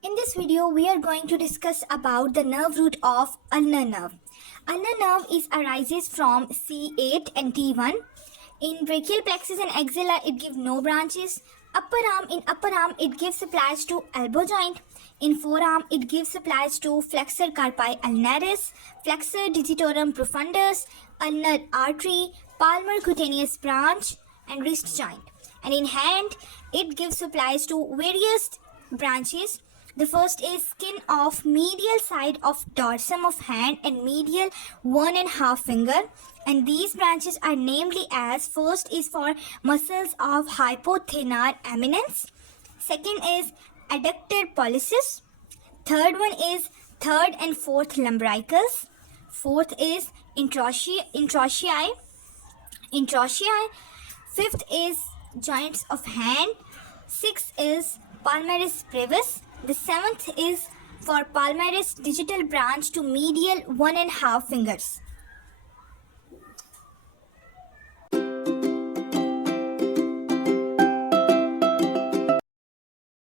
In this video, we are going to discuss about the nerve root of ulnar nerve. Ulnar nerve arises from C8 and T1. In brachial plexus and axilla, it gives no branches. In upper arm, it gives supplies to elbow joint. In forearm, it gives supplies to flexor carpi ulnaris, flexor digitorum profundus, ulnar artery, palmar cutaneous branch, and wrist joint. And in hand, it gives supplies to various branches. The first is skin of medial side of dorsum of hand and medial 1.5 finger, and these branches are namely as: first is for muscles of hypothenar eminence, second is adductor pollicis, third one is third and fourth lumbricals, fourth is introitiae, fifth is joints of hand, sixth is palmaris brevis. The seventh is for palmaris digital branch to medial 1.5 fingers.